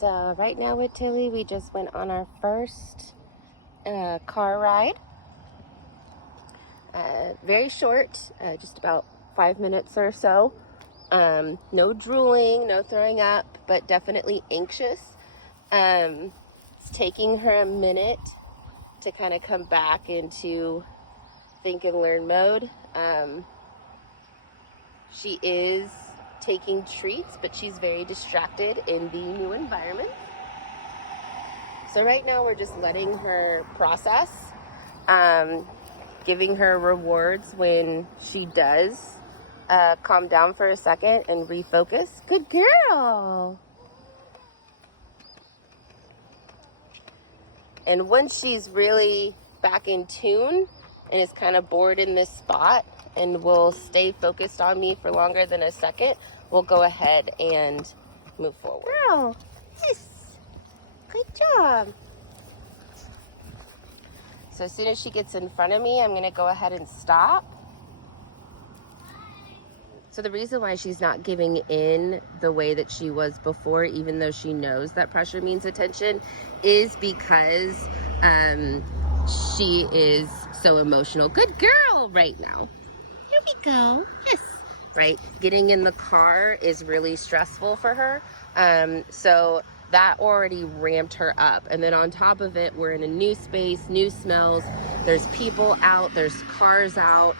So right now with Tilly, we just went on our first car ride. Very short, just about 5 minutes or so. No drooling, no throwing up, but definitely anxious. It's taking her a minute to kind of come back into think and learn mode. She is taking treats, but she's very distracted in the new environment. So right now we're just letting her process, giving her rewards when she does calm down for a second and refocus. Good girl. And once she's really back in tune and is kind of bored in this spot and will stay focused on me for longer than a second, we'll go ahead and move forward. Girl, yes, good job. So as soon as she gets in front of me, I'm gonna go ahead and stop. So the reason why she's not giving in the way that she was before, even though she knows that pressure means attention, is because she is so emotional. Good girl right now. Here we go. Yes. Right? Getting in the car is really stressful for her. So that already ramped her up. And then on top of it, we're in a new space, new smells. There's people out, there's cars out.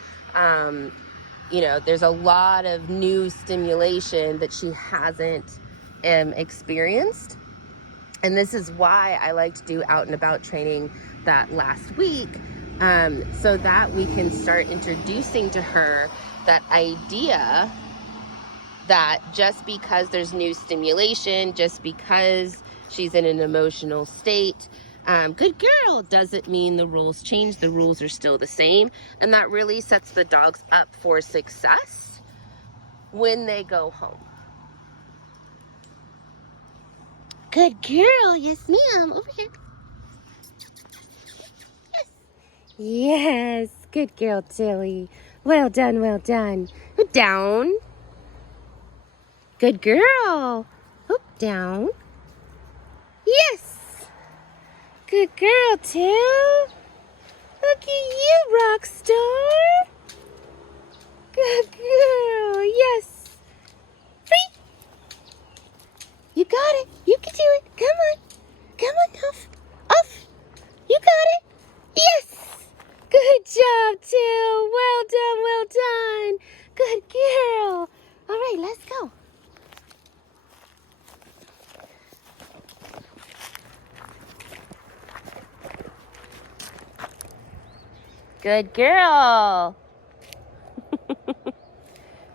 You know, there's a lot of new stimulation that she hasn't experienced. And this is why I like to do out and about training that last week, so that we can start introducing to her that idea that just because there's new stimulation, just because she's in an emotional state, good girl, doesn't mean the rules change. The rules are still the same. And that really sets the dogs up for success when they go home. Good girl. Yes, ma'am. Over here. Yes. Yes. Good girl, Tilly. Well done, well done. Down. Good girl. Oop, down. Yes. Good girl, Till. Look at you, rock star. Good girl. Yes. Free. You got it. You can do it. Come on. Come on, off. Off. You got it. Yes. Good job, Till. Well done, well done. Good girl. All right, let's go. Good girl.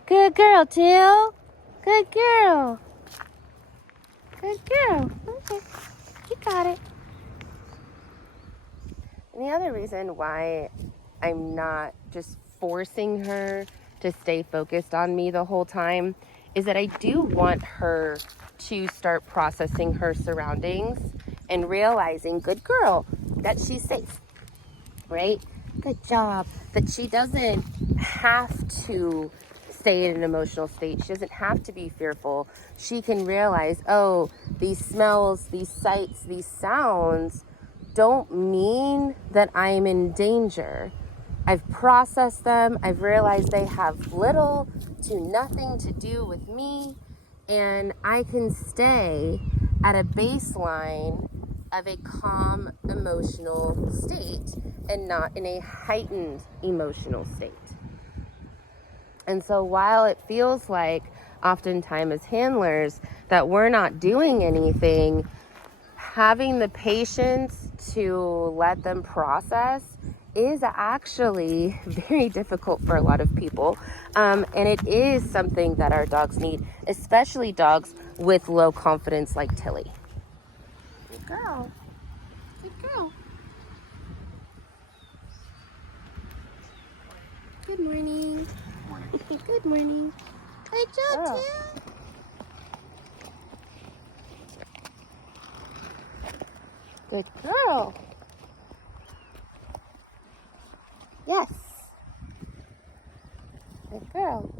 Good girl, Till. Good girl. Good girl. Okay, you got it. And the other reason why I'm not just forcing her to stay focused on me the whole time is that I do want her to start processing her surroundings and realizing, good girl, that she's safe, right? Good job. That she doesn't have to stay in an emotional state. She doesn't have to be fearful. She can realize, oh, these smells, these sights, these sounds don't mean that I'm in danger. I've processed them. I've realized they have little to nothing to do with me, and I can stay at a baseline of a calm emotional state and not in a heightened emotional state. And so while it feels like oftentimes as handlers that we're not doing anything, having the patience to let them process is actually very difficult for a lot of people. And it is something that our dogs need, especially dogs with low confidence like Tilly. Good girl. Good girl. Good morning. Good morning. Good job, Tim. Good girl. Yes. Good girl.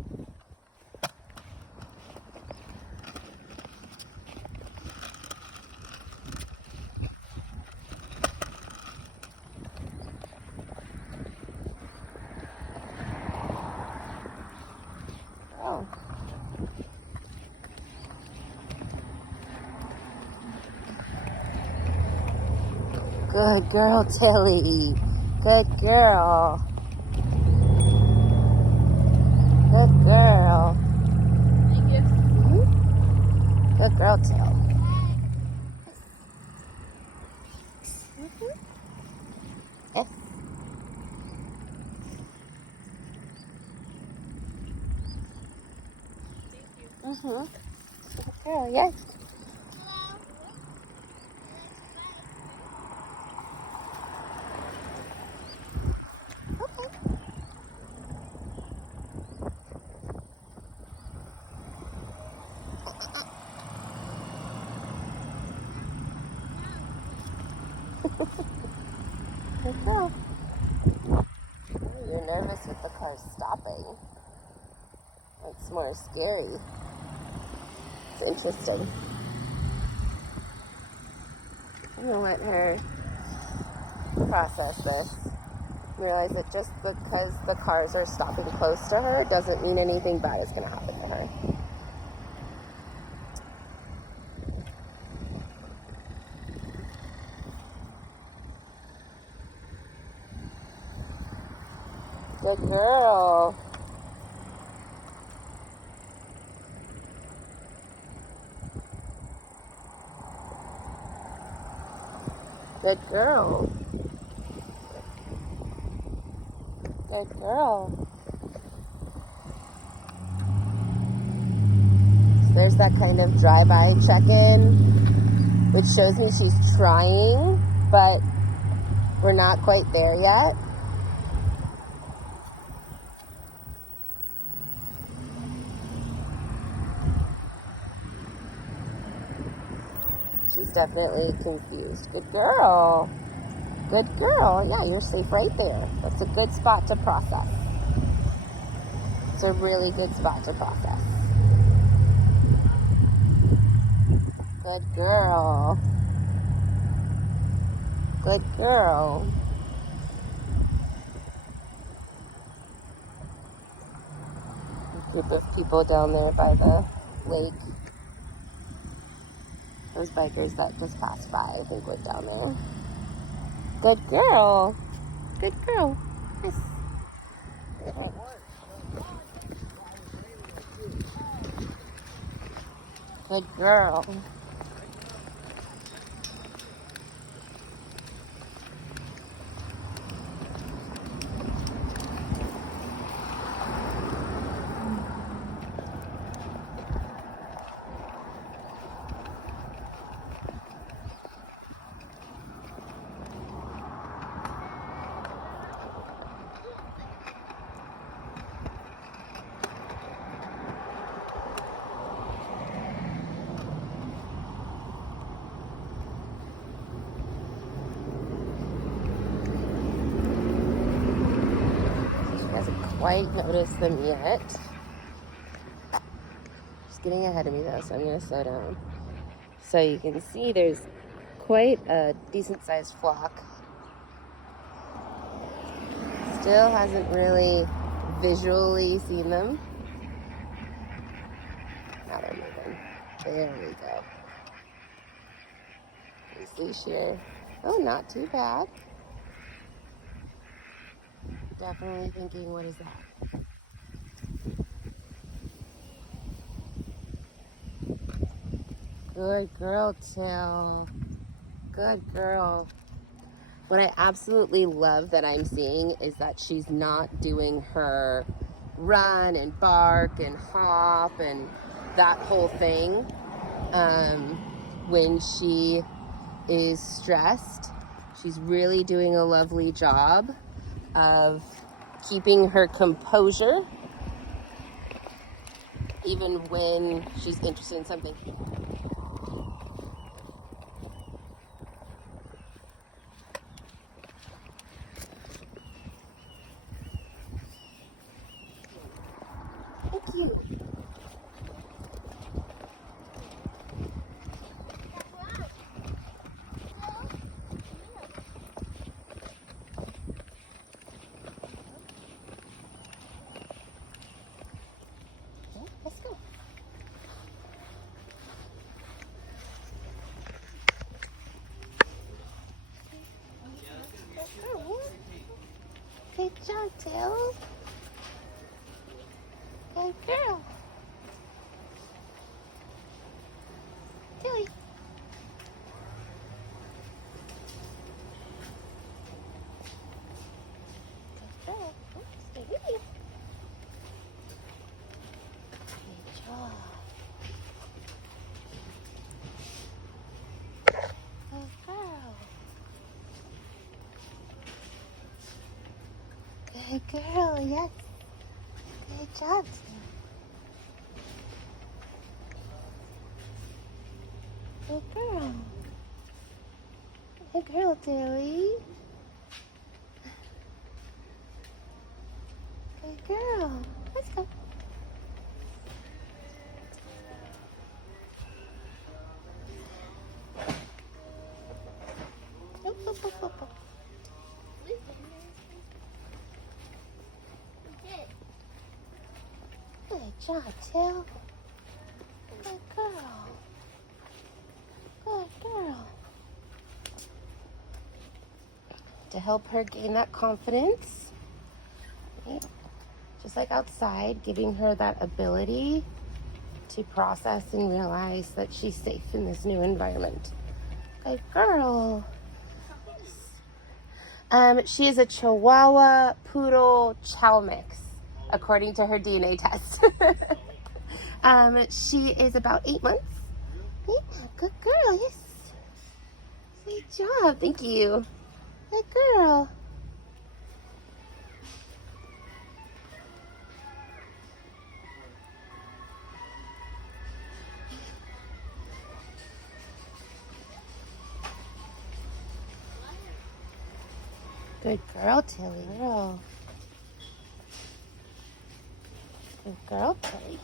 Good girl, Tilly. Good girl. Good girl. Thank you. Good girl, Till. Yes. Good girl, yes. Good girl. You're nervous with the car stopping. That's more scary. It's interesting. I'm gonna let her process this. Realize that just because the cars are stopping close to her doesn't mean anything bad is gonna happen to her. Good girl. Good girl. Good girl. So there's that kind of drive-by check-in, which shows me she's trying, but we're not quite there yet. She's definitely confused. Good girl. Good girl. Yeah, you're safe right there. That's a good spot to process. It's a really good spot to process. Good girl. Good girl. A group of people down there by the lake. Those bikers that just passed by, I think, went down there. Good girl. Good girl. Yes. Good girl. She hasn't quite noticed them yet. She's getting ahead of me though, so I'm going to slow down. So you can see there's quite a decent sized flock. Still hasn't really visually seen them. Now they're moving. There we go. Leash here. Oh, not too bad. Definitely thinking, what is that? Good girl, Till. Good girl. What I absolutely love that I'm seeing is that she's not doing her run and bark and hop and that whole thing when she is stressed. She's really doing a lovely job of keeping her composure even when she's interested in something. Thank you. Let's go. job, Tail. Good girl. Tilly. Good girl. Stay with you. Good job. Good girl. Good girl, yes. Good job, Tilly. Good girl. Good girl, Tilly. Good girl. Let's go. Oop, oop, oop, oop, oop. Good job, Till. Good girl. Good girl. To help her gain that confidence, right? Just like outside, giving her that ability to process and realize that she's safe in this new environment. Good girl. She is a Chihuahua Poodle Chow mix, according to her DNA test. She is about 8 months. Yeah, good girl, yes. Good job, thank you. Good girl. Good girl, Tilly. Girl. Good girl, Tilly.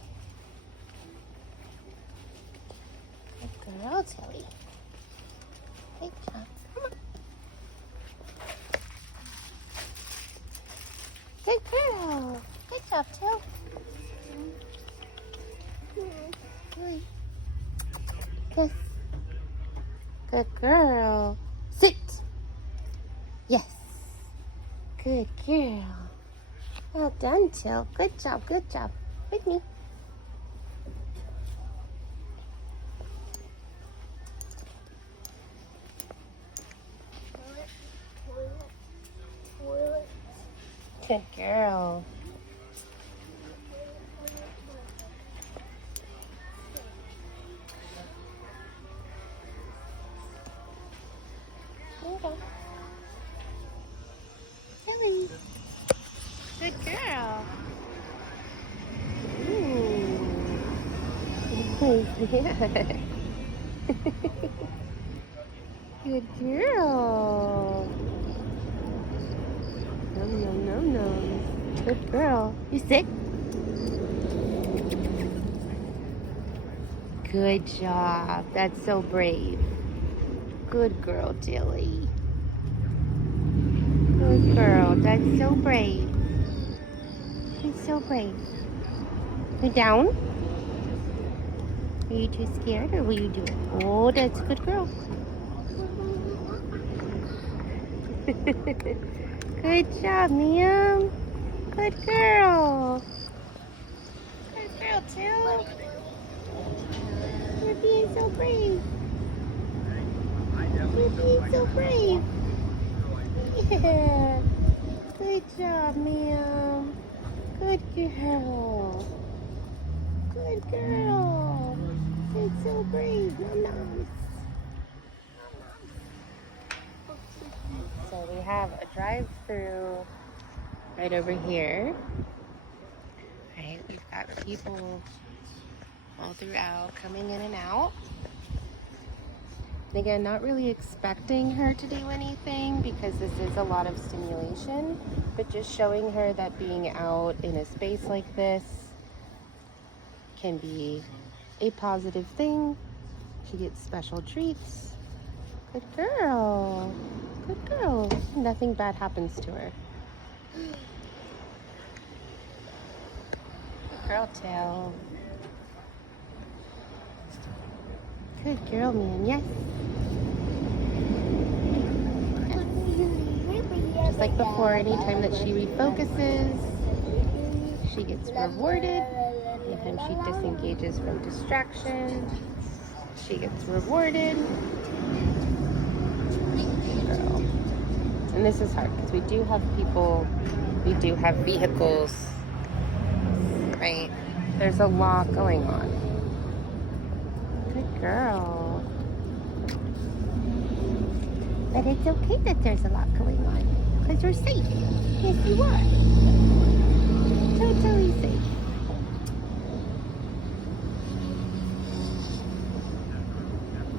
Good girl, Tilly. Good job. Come on. Good girl. Good job, Till. Good. Good girl. Sit. Yes. Good girl. Well done, Till. Good job, good job. With me. Good girl. There you go. Tilly. Good girl. Yeah. Good girl. Nom nom nom nom. Good girl. You sick? Good job. That's so brave. Good girl, Tilly. Good girl. That's so brave. She's so brave. You down? Are you too scared or will you do it? Oh, that's a good girl. Good job, Liam. Good girl. Good girl, too. You're being so brave. You're being so brave. Yeah. Good job, Liam. Good girl. Good girl. It's so brave. Nom noms. So we have a drive-through right over here. Right, we've got people all throughout coming in and out. And again, not really expecting her to do anything because this is a lot of stimulation, but just showing her that being out in a space like this can be a positive thing. She gets special treats. Good girl. Good girl. Nothing bad happens to her. Good girl, Tail. Good girl, man. Yes. just like before, anytime that she refocuses, she gets rewarded. Anytime she disengages from distraction, she gets rewarded. Girl. And this is hard because we do have people, we do have vehicles, right? There's a lot going on. Good girl. But it's okay that there's a lot going on because you're safe. Yes, you are. Totally safe.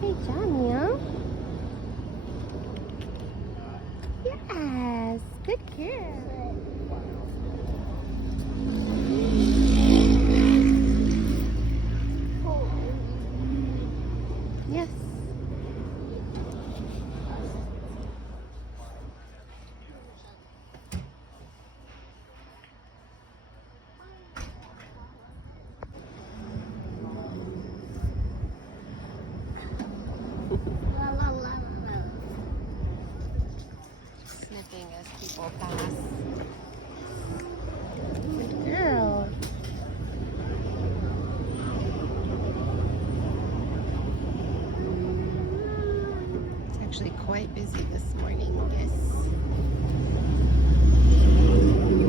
Hey, Jamia. Yes, good girl. Yes. Sniffing as people pass. Good girl. It's actually quite busy this morning, yes.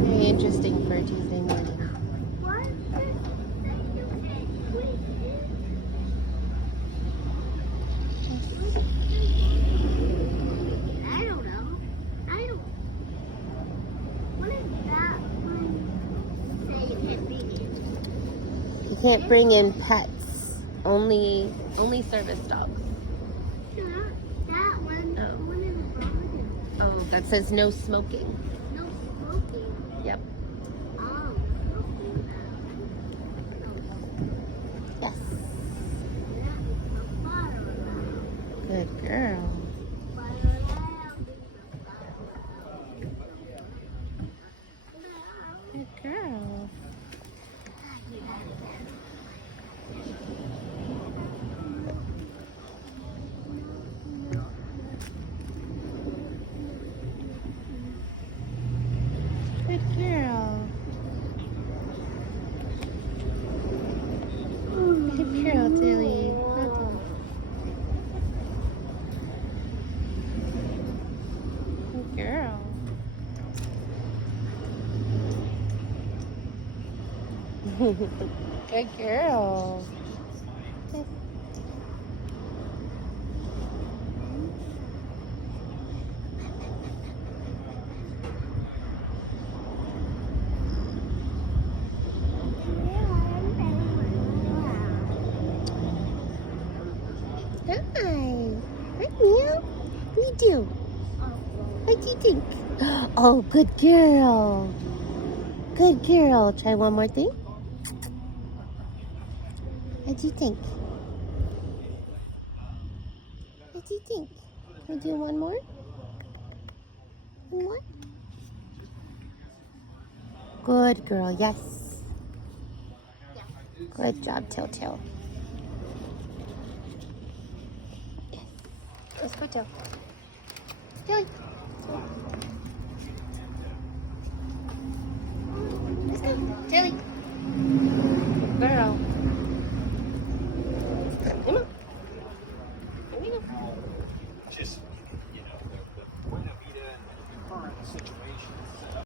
Very interesting for a Tuesday morning. You can't bring in pets. Only service dogs. That one. Oh. The one in the garden. Oh, that says no smoking. No smoking. Yep. Oh, Yes. okay. Good girl. Good girl. Good girl. Good girl, Tilly. Good girl. Good girl. Hi. Hi, Meow. What do you do? What do you think? Oh, good girl. Good girl. Try one more thing. What do you think? What do you think? Can we do one more? One more? Good girl. Yes. Good job, Telltale. Yes. Let's go, Tell. Tilly. Let's go. Tilly. Girl. Come on. Here we go. Just, the Buena Vida and the current situation.